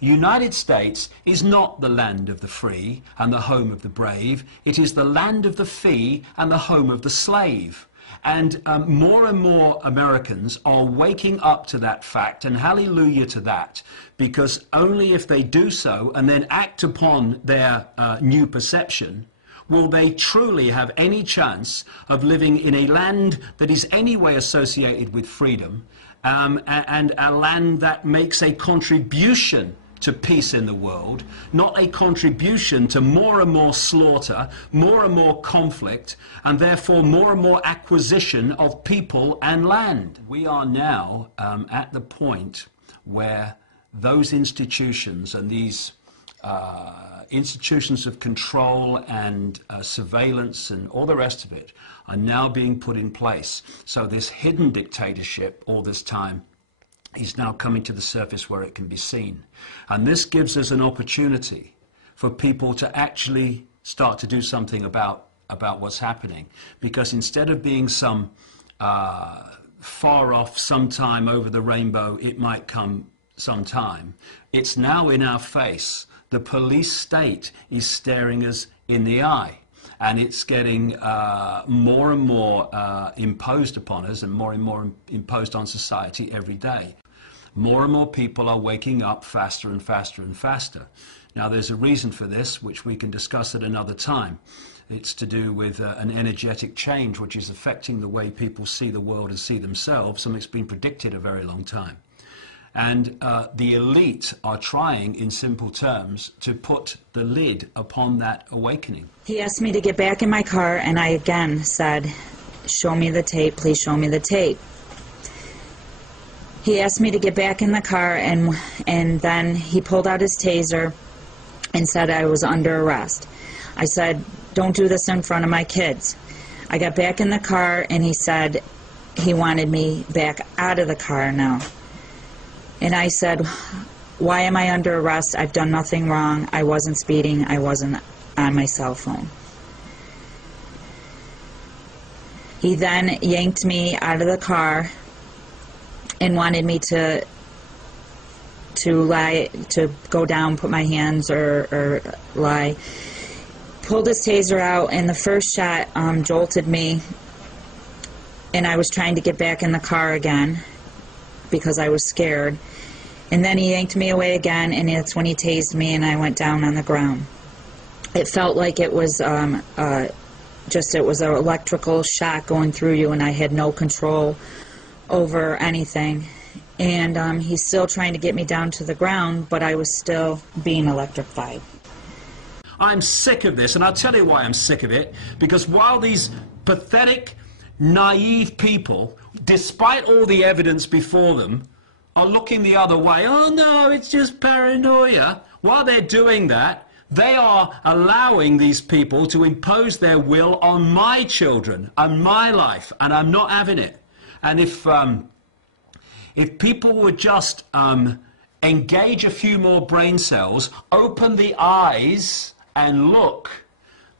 The United States is not the land of the free and the home of the brave. It is the land of the fee and the home of the slave. And more and more Americans are waking up to that fact, and hallelujah to that, because only if they do so and then act upon their new perception will they truly have any chance of living in a land that is anyway associated with freedom, and a land that makes a contribution to peace in the world, not a contribution to more and more slaughter, more and more conflict, and therefore more and more acquisition of people and land. We are now at the point where those institutions and these institutions of control and surveillance and all the rest of it are now being put in place. So this hidden dictatorship all this time is now coming to the surface where it can be seen. And this gives us an opportunity for people to actually start to do something about what's happening. Because instead of being some far off sometime over the rainbow, it might come sometime, it's now in our face. The police state is staring us in the eye. And it's getting more and more imposed upon us and more imposed on society every day. More and more people are waking up faster and faster and faster. Now, there's a reason for this, which we can discuss at another time. It's to do with an energetic change, which is affecting the way people see the world and see themselves, something that's been predicted a very long time. And the elite are trying, in simple terms, to put the lid upon that awakening. He asked me to get back in my car, and I again said, "Show me the tape, please show me the tape." He asked me to get back in the car, and then he pulled out his taser and said I was under arrest. I said, "Don't do this in front of my kids." I got back in the car, and he said he wanted me back out of the car now. And I said, "Why am I under arrest? I've done nothing wrong. I wasn't speeding. I wasn't on my cell phone." He then yanked me out of the car and wanted me to go down, put my hands, or lie. Pulled his taser out, and the first shot jolted me, and I was trying to get back in the car again because I was scared. And then he yanked me away again, and that's when he tased me, and I went down on the ground. It felt like it was it was an electrical shock going through you, and I had no control over anything. And he's still trying to get me down to the ground, but I was still being electrified. I'm sick of this, and I'll tell you why I'm sick of it. Because while these pathetic, naive people, despite all the evidence before them, are looking the other way, "Oh no, it's just paranoia," while they're doing that, they are allowing these people to impose their will on my children, on my life, and I'm not having it. And if people would just engage a few more brain cells, open the eyes and look,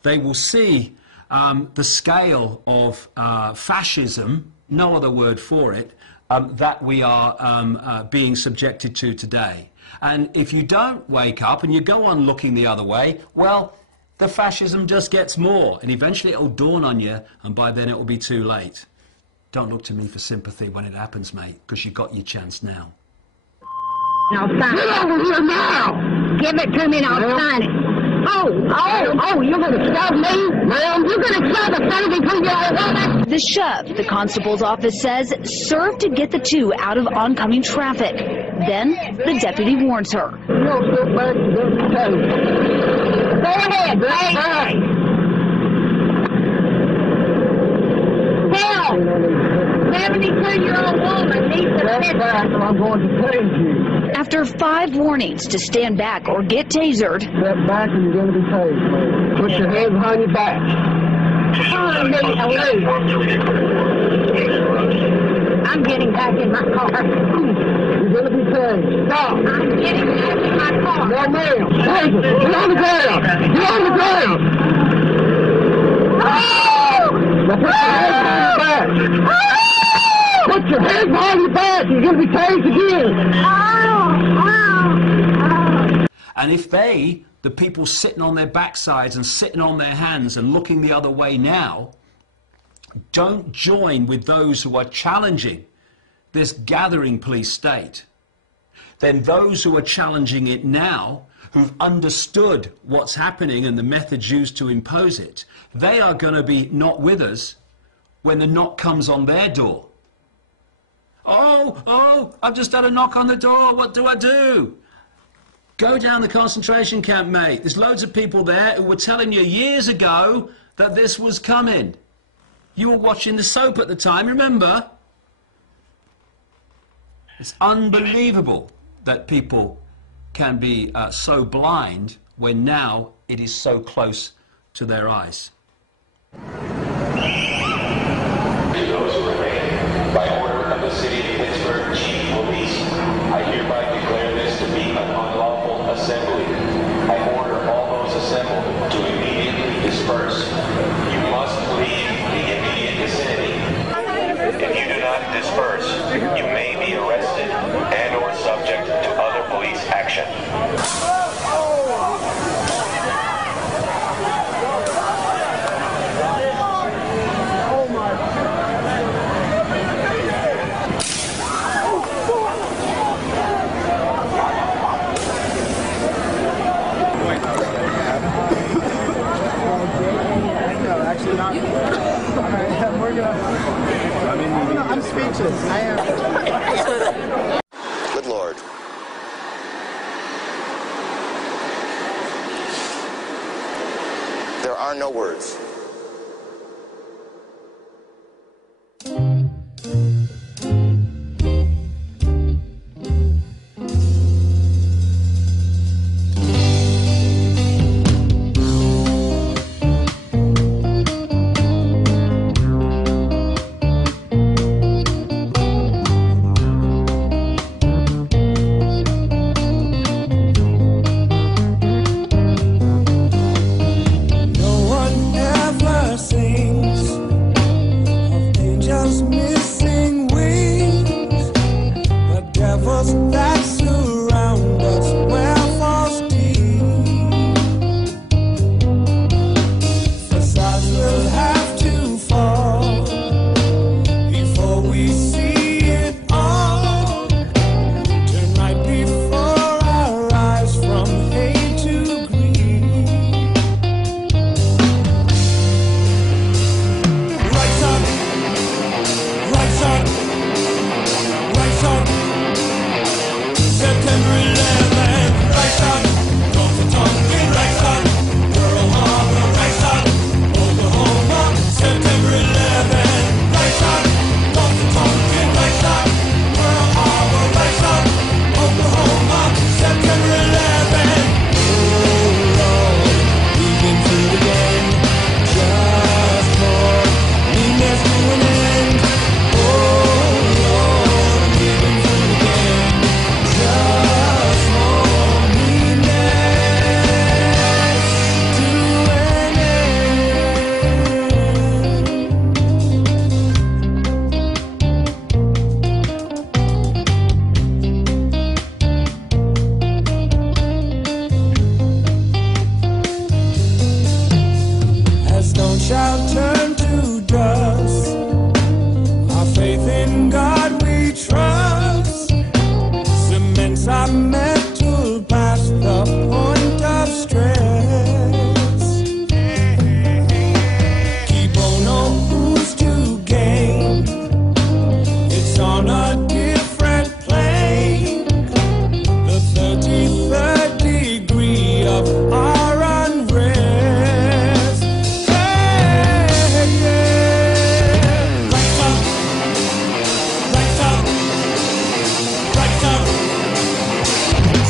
they will see the scale of fascism, no other word for it, that we are being subjected to today. And if you don't wake up and you go on looking the other way, well, the fascism just gets more, and eventually it will dawn on you, and by then it will be too late. Don't look to me for sympathy when it happens, mate, because you got your chance now. Now sign it. Get over here now! Give it to me and I'll sign it. Oh, you're going to shove me? Ma'am, you're going to shove the thing between your woman? The shove, the constable's office says, served to get the two out of oncoming traffic. Then, the deputy warns her. No, go back and get the tape. Go ahead, right? Hell! 72-year-old woman needs to sit back and I'm going to tase you. After 5 warnings to stand back or get tasered. Step back and you're going to be tased, man. Put your head behind your back. I'm getting back in my car. You're going to be tased. Stop. I'm getting back in my car. No, ma'am. Tase it. Get on the ground. Get on the ground. Oh! Now put your head behind your back. Put your head behind your back. You're going to be tased again. Oh! And if they, the people sitting on their backsides and sitting on their hands and looking the other way now, don't join with those who are challenging this gathering police state, then those who are challenging it now, who've understood what's happening and the methods used to impose it, they are going to be not with us when the knock comes on their door. Oh, I've just had a knock on the door. What do I do? Go down the concentration camp, mate. There's loads of people there who were telling you years ago that this was coming. You were watching the soap at the time, remember? It's unbelievable that people can be so blind when now it is so close to their eyes. Those who remain, by order of the City of Pittsburgh Chief of Police, I hereby declare this to be an unlawful assembly. I order all those assembled to immediately disperse. You must leave the immediate vicinity. If you do not disperse, you may be arrested and/or subject to other police action. I'm speechless. Good Lord. There are no words.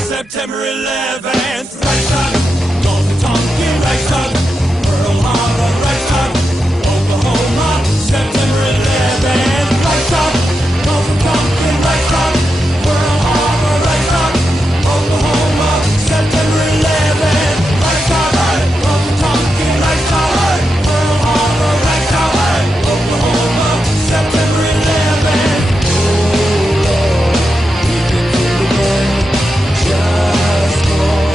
September 11th, rise up, Golden Tonkin, rise up, Pearl Harbor, rise up, Oklahoma, September 11th, rise up, Golden Tonkin, rise up, Pearl Harbor, rise up, Oklahoma, September 11th, rise up, Golden Tonkin, rise up, Pearl Harbor, rise up, Oklahoma, September 11th. Oh Lord, we can do it again. Just for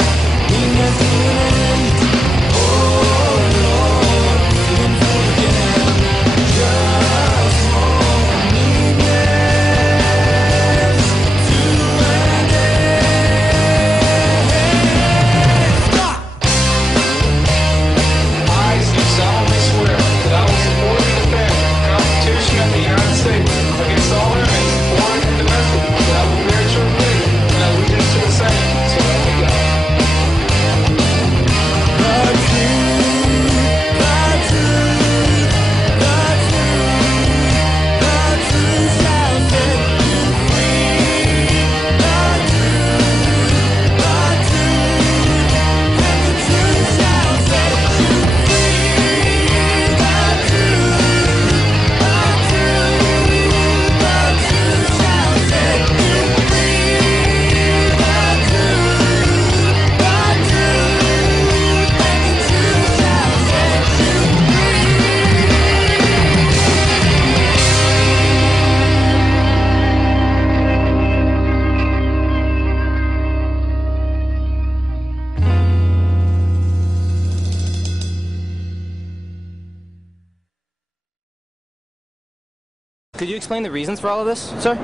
Could you explain the reasons for all of this, sir?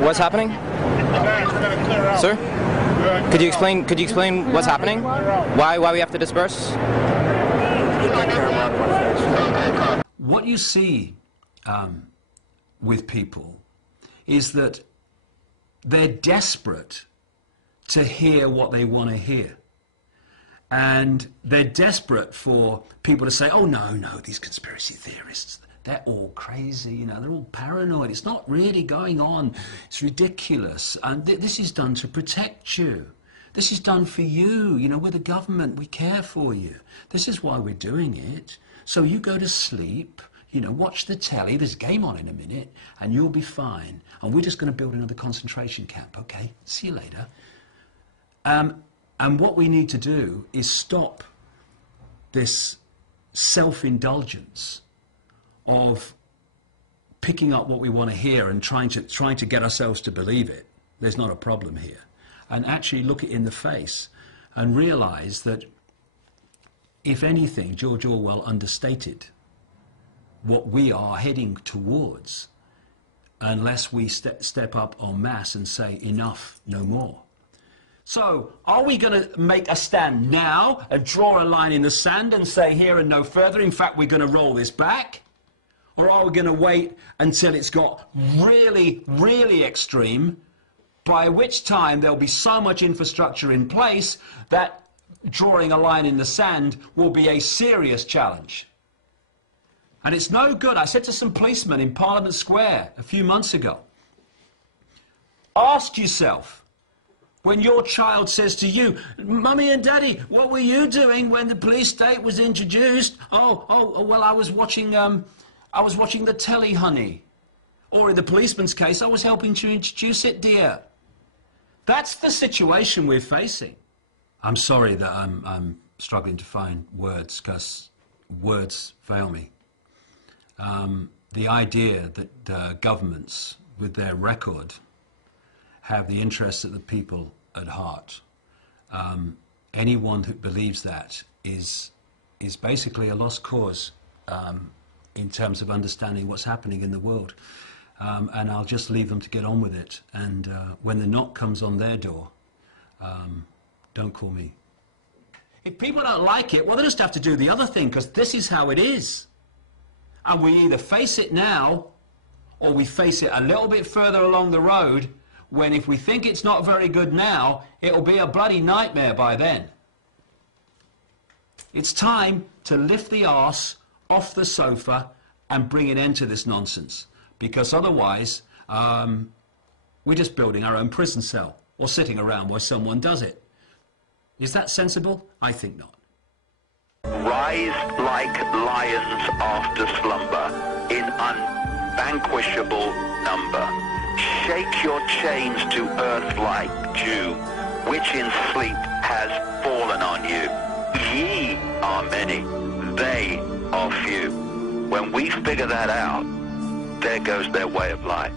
What's happening? Sir? Could you explain what's happening? Why we have to disperse? What you see with people is that they're desperate to hear what they want to hear. And they're desperate for people to say, oh, no, these conspiracy theorists, they're all crazy, you know, they're all paranoid. It's not really going on. It's ridiculous. And this is done to protect you. This is done for you. You know, we're the government. We care for you. This is why we're doing it. So you go to sleep, you know, watch the telly. There's a game on in a minute, and you'll be fine. And we're just going to build another concentration camp. Okay, see you later. And what we need to do is stop this self-indulgence of picking up what we want to hear and trying to get ourselves to believe it. There's not a problem here. And actually look it in the face and realize that, if anything, George Orwell understated what we are heading towards unless we step up en masse and say enough, no more. So, are we going to make a stand now and draw a line in the sand and say here and no further? In fact, we're going to roll this back? Or are we going to wait until it's got really, really extreme, by which time there'll be so much infrastructure in place that drawing a line in the sand will be a serious challenge? And it's no good. I said to some policemen in Parliament Square a few months ago, ask yourself, when your child says to you, Mummy and Daddy, what were you doing when the police state was introduced? Oh, well, I was watching the telly, honey. Or in the policeman's case, I was helping to introduce it, dear. That's the situation we're facing. I'm sorry that I'm struggling to find words, because words fail me. The idea that governments, with their record, have the interests of the people at heart. Anyone who believes that is basically a lost cause in terms of understanding what's happening in the world. And I'll just leave them to get on with it. And when the knock comes on their door, don't call me. If people don't like it, well, they just have to do the other thing, because this is how it is. And we either face it now, or we face it a little bit further along the road, when if we think it's not very good now, it'll be a bloody nightmare by then. It's time to lift the arse off the sofa and bring an end to this nonsense, because otherwise we're just building our own prison cell or sitting around while someone does it. Is that sensible? I think not. Rise like lions after slumber in unvanquishable number. Shake your chains to earth like dew, which in sleep has fallen on you. Ye are many, they are few. When we figure that out, there goes their way of life.